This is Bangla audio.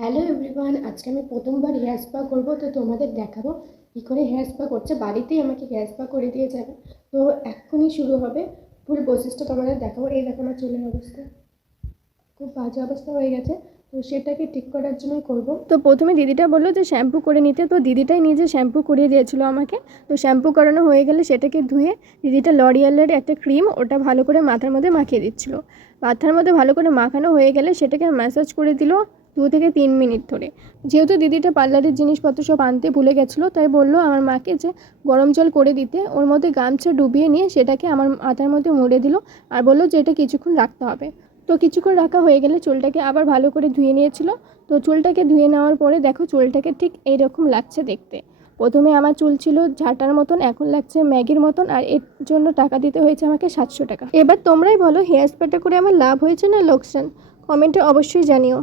হ্যালো এভরিওয়ান, আজকে আমি প্রথমবার হেয়ার স্পা করবো, তো তোমাদের দেখাবো কী করে হেয়ার স্পা করছে। বাড়িতেই আমাকে হেয়ার স্পা করে দিয়ে যাবে। তো এক্ষুনি শুরু হবে, ফুল প্রসেসটা তোমাদের দেখাবো। এই দেখো আমার চুলের অবস্থা, খুব বাজে অবস্থা হয়ে গেছে, তো সেটাকে ঠিক করার জন্যই করবো। তো প্রথমে দিদিটা বললো যে শ্যাম্পু করে নিতে, তো দিদিটাই নিজে শ্যাম্পু করিয়ে দিয়েছিলো আমাকে। তো শ্যাম্পু করানো হয়ে গেলে সেটাকে ধুয়ে দিদিটা লরিয়ালের একটা ক্রিম, ওটা ভালো করে মাথার মধ্যে মাখিয়ে দিচ্ছিলো। মাথার মধ্যে ভালো করে মাখানো হয়ে গেলে সেটাকে ম্যাসাজ করে দিল 2 থেকে 3 মিনিট ধরে। যেহেতু দিদিটা পার্লারের জিনিসপত্র সব আনতে ভুলে গেছিলো, তাই বললো আমার মাকে যে গরম জল করে দিতে, ওর মধ্যে গামছা ডুবিয়ে নিয়ে সেটাকে আমার মাথার মধ্যে মুড়ে দিল, আর বললো যে এটা কিছুক্ষণ রাখতে হবে। তো কিছুক্ষণ রাখা হয়ে গেলে চুলটাকে আবার ভালো করে ধুয়ে নিয়েছিল। তো চুলটাকে ধুয়ে নেওয়ার পরে দেখো চুলটাকে ঠিক এইরকম লাগছে দেখতে। প্রথমে আমার চুল ছিল ঝাঁটার মতন, এখন লাগছে ম্যাগির মতন, আর এর জন্য টাকা দিতে হয়েছে আমাকে 700 টাকা। এবার তোমরাই বলো হেয়ার স্পাটা করে আমার লাভ হয়েছে না লোকসান, কমেন্টে অবশ্যই জানিও।